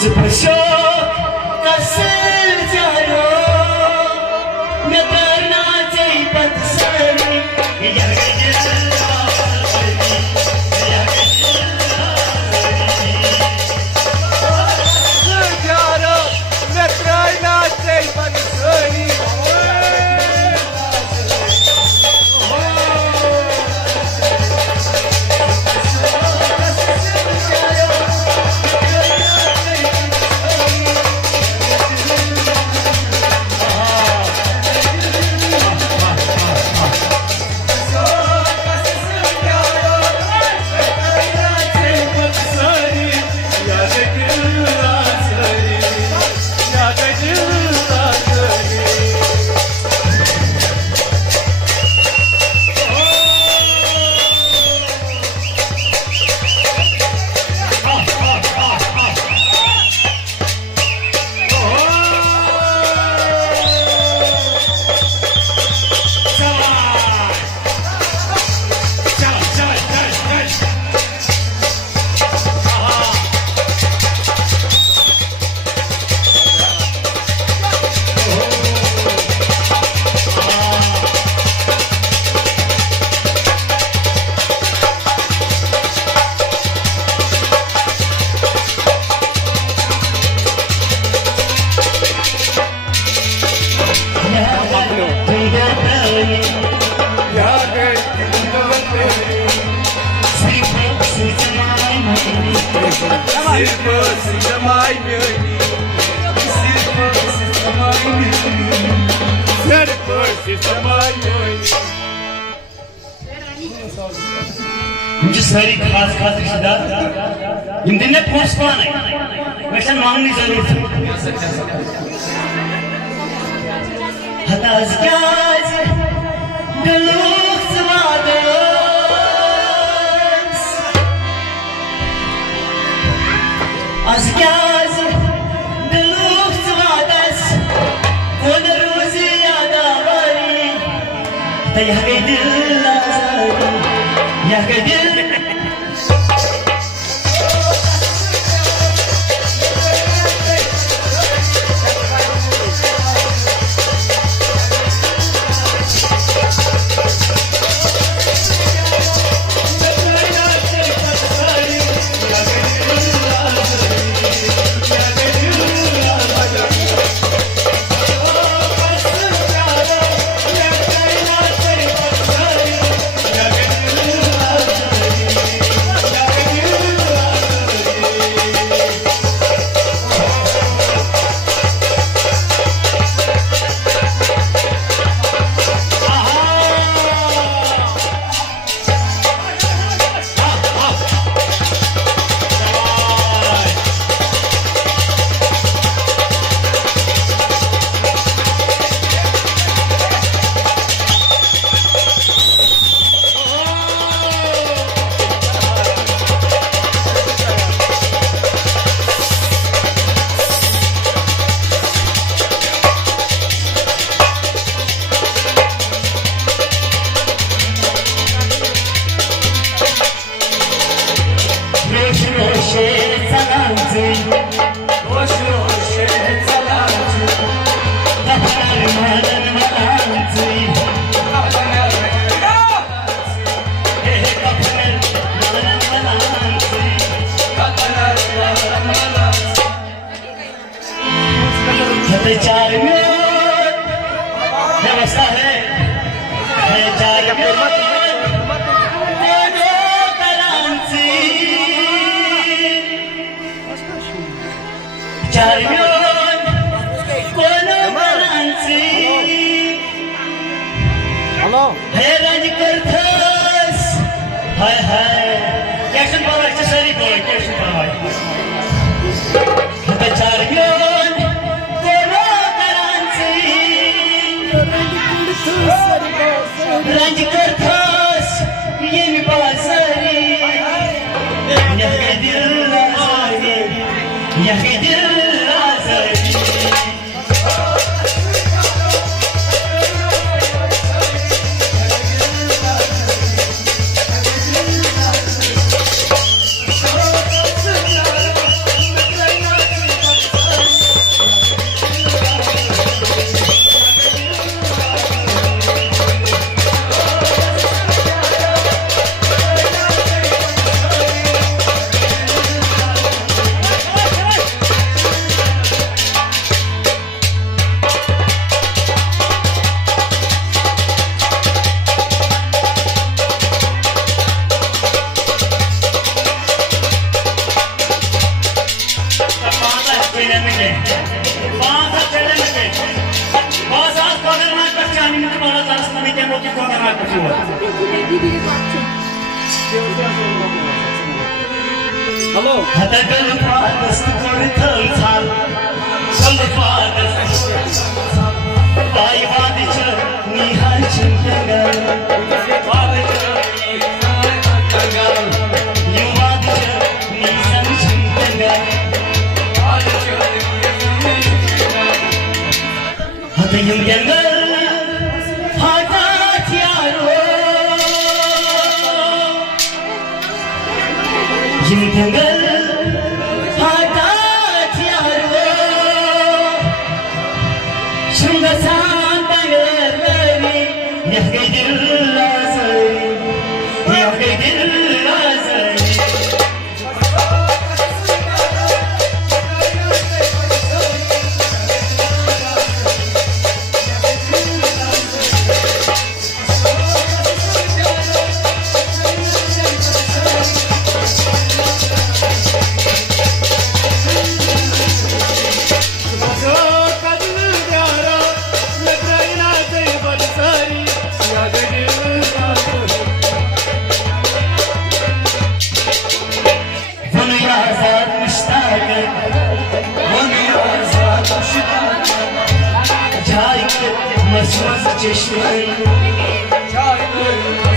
Zıpışo nasıl caro ne karna ceypat sari मुझे सारी खास खास रिश्तेदार इन दिन में पहुंच पाना है वैसे मांगनी जरूर थी हताश क्या गलूख स्वागत आज क्या गलूख स्वागत वो रोज याद आवारी तैया के दिल आजारी या के दिल व्यवस्था है रंज करथस हाय हाय कॅशन पावायचं सरी बोल कॅशन पावायचं चार घेऊन कोणा करांची रंज करथस ये मी पासरी या के दिल आजारी या के दिल आजारी Hello. Hatagal fadas korthal thal, kal fadas bai vadich nihal chintagal, yu vadich nisan chintagal, hatayum yangal fadat yaro, chintagal. Şundasan bayırları Yahgedir lazım Yahgedir lazım Çeşme